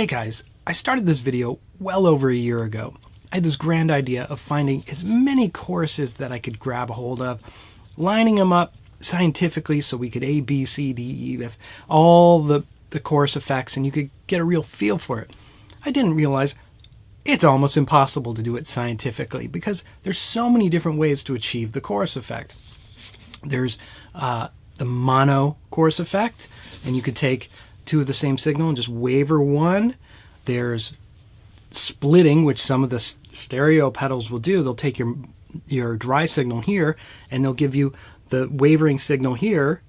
Hey guys, I started this video well over a year ago. I had this grand idea of finding as many choruses that I could grab a hold of, lining them up scientifically so we could A, B, C, D, E, F, all the chorus effects, and you could get a real feel for it. I didn't realize it's almost impossible to do it scientifically because there's so many different ways to achieve the chorus effect. There's the mono chorus effect, and you could take two of the same signal and just waver one. There's splitting, which some of the stereo pedals will do. They'll take your dry signal here and they'll give you the wavering signal here,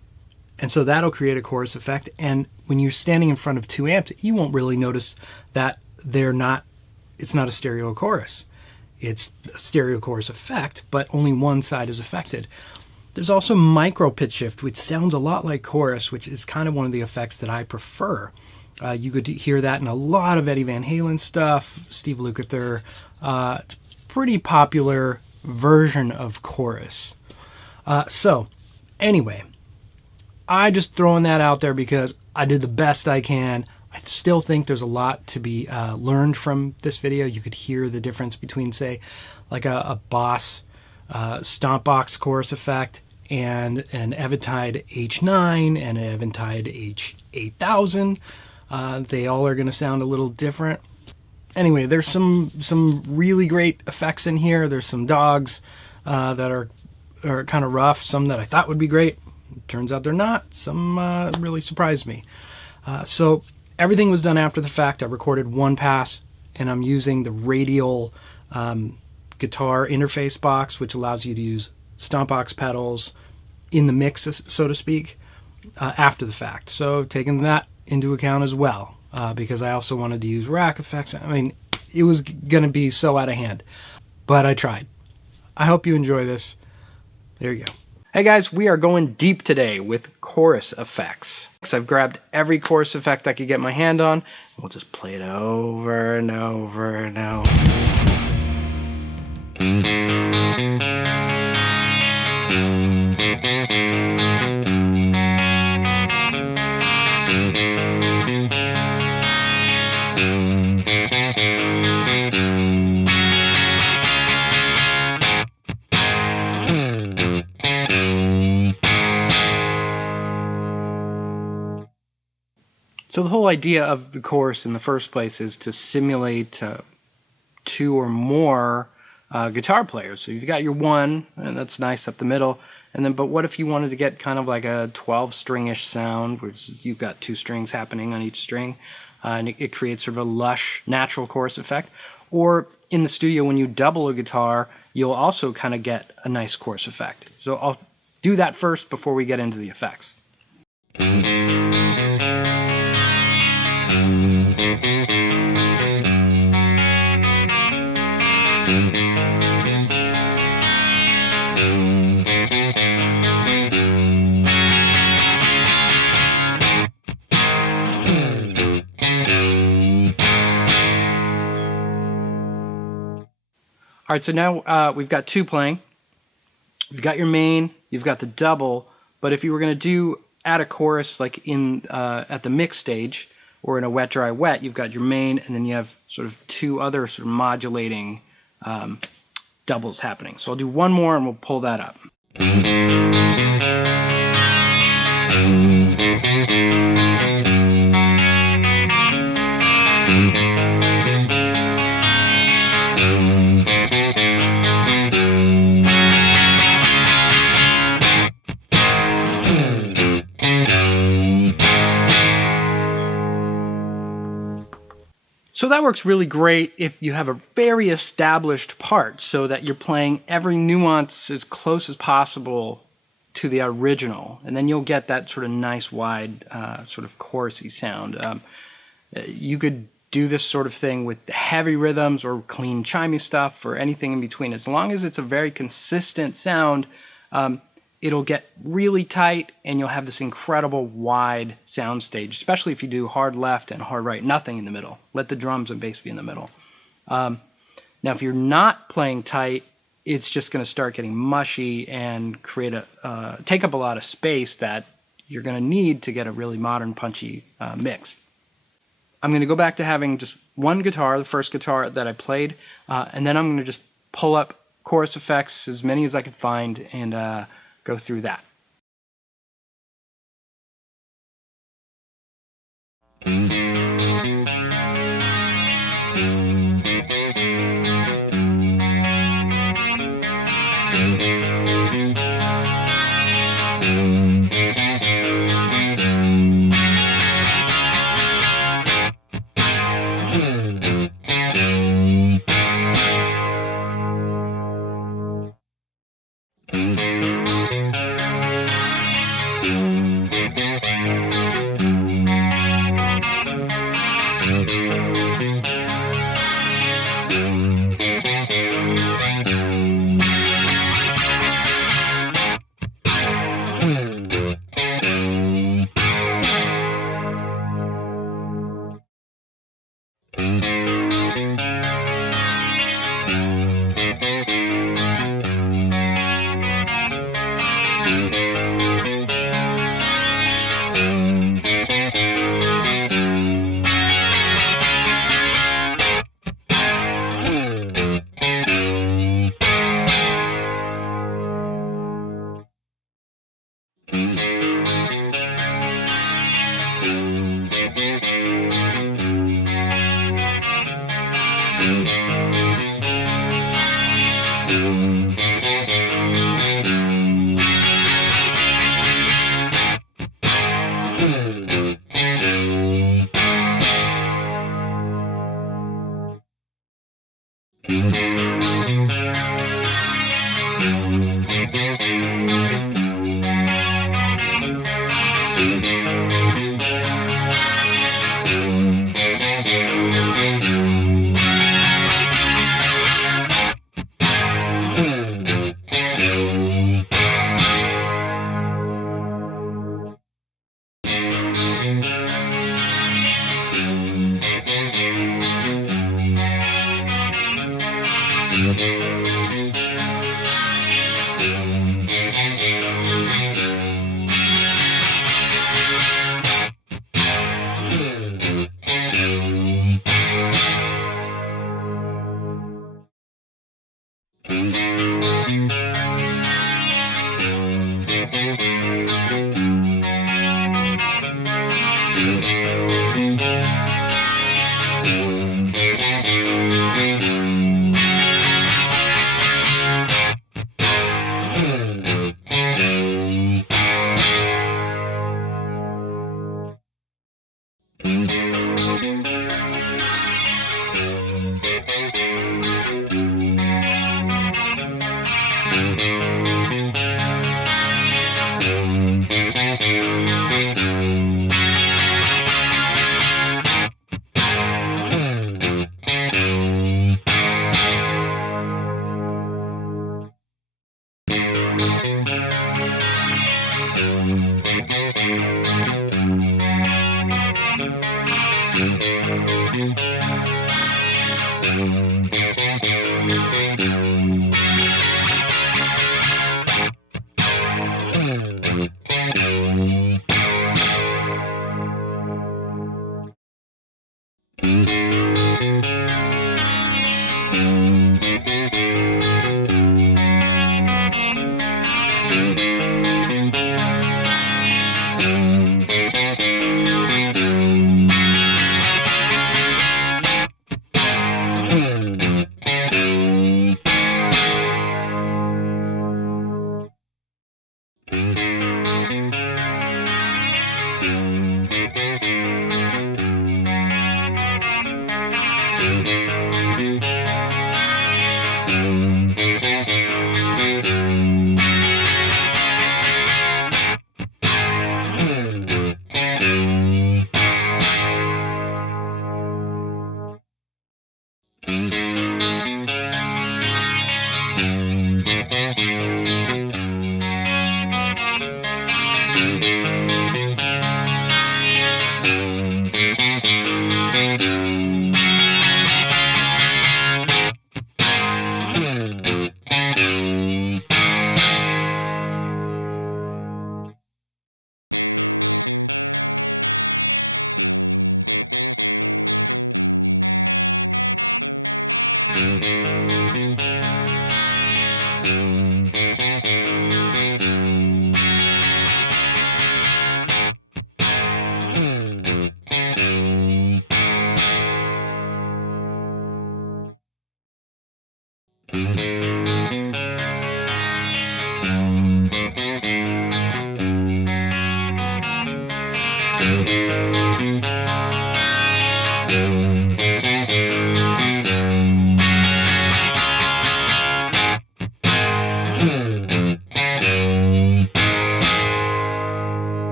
and so that'll create a chorus effect. And when you're standing in front of two amps, you won't really notice that it's not a stereo chorus. It's a stereo chorus effect, but only one side is affected. There's also Micropitchshift, which sounds a lot like chorus, which is kind of one of the effects that I prefer. You could hear that in a lot of Eddie Van Halen stuff, Steve Lukather. It's a pretty popular version of chorus. So, anyway, I just throwing that out there because I did the best I can. I still think there's a lot to be learned from this video. You could hear the difference between, say, like a Boss stomp box chorus effect and an Eventide H9 and an Eventide H8000. They all are going to sound a little different. Anyway, there's some really great effects in here. There's some dogs that are kind of rough, some that I thought would be great. Turns out they're not. Some really surprised me. So everything was done after the fact. I recorded one pass, and I'm using the radial guitar interface box, which allows you to use stomp box pedals in the mix, so to speak, after the fact. So taking that into account as well, because I also wanted to use rack effects. I mean, it was going to be so out of hand, but I tried. I hope you enjoy this. There you go. Hey guys, we are going deep today with chorus effects. I've grabbed every chorus effect I could get my hand on. We'll just play it over and over and over. So the whole idea of the chorus in the first place is to simulate two or more guitar players. So you've got your one, and that's nice up the middle. And then, but what if you wanted to get kind of like a 12-string-ish sound, which you've got two strings happening on each string, and it creates sort of a lush, natural chorus effect. Or in the studio, when you double a guitar, you'll also kind of get a nice chorus effect. So I'll do that first before we get into the effects. All right, so now we've got two playing. You've got your main, you've got the double, but if you were going to add a chorus like in at the mix stage or in a wet, dry, wet, you've got your main, and then you have sort of two other sort of modulating doubles happening. So I'll do one more and we'll pull that up. So that works really great if you have a very established part so that you're playing every nuance as close as possible to the original, and then you'll get that sort of nice wide sort of chorusy sound. You could do this sort of thing with heavy rhythms or clean chimey stuff or anything in between. As long as it's a very consistent sound, it'll get really tight and you'll have this incredible wide sound stage, especially if you do hard left and hard right, nothing in the middle. Let the drums and bass be in the middle. Now, if you're not playing tight, it's just going to start getting mushy and create take up a lot of space that you're going to need to get a really modern, punchy mix. I'm going to go back to having just one guitar, the first guitar that I played, and then I'm going to just pull up chorus effects, as many as I can find, and go through that.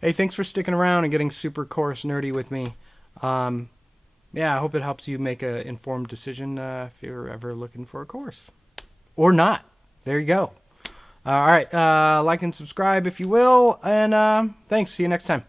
Hey, thanks for sticking around and getting super chorus nerdy with me. Yeah, I hope it helps you make an informed decision if you're ever looking for a chorus. Or not. There you go. All right. Like and subscribe if you will. And thanks. See you next time.